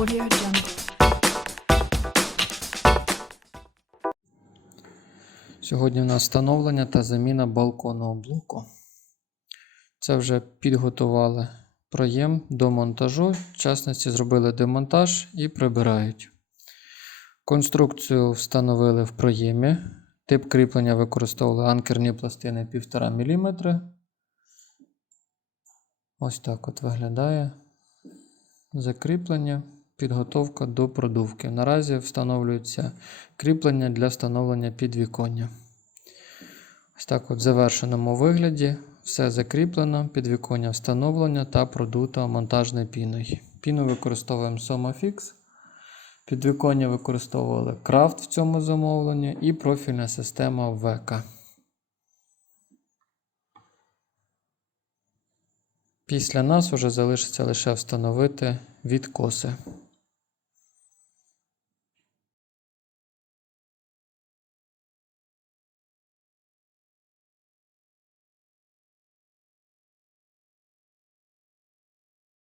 Audio Jungle. Сьогодні в нас встановлення та заміна балконного блоку. Це вже підготували проєм до монтажу. В частності зробили демонтаж і прибирають. Конструкцію встановили в проємі. Тип кріплення використовували анкерні пластини 1,5 мм. Ось так от виглядає закріплення, підготовка до продувки. Наразі встановлюється кріплення для встановлення підвіконня. Ось так от в завершеному вигляді все закріплено, підвіконня встановлено та продуто монтажною піною. Піну використовуємо Somafix. Підвіконня використовували Крафт в цьому замовленні і профільна система VK. Після нас вже залишиться лише встановити відкоси.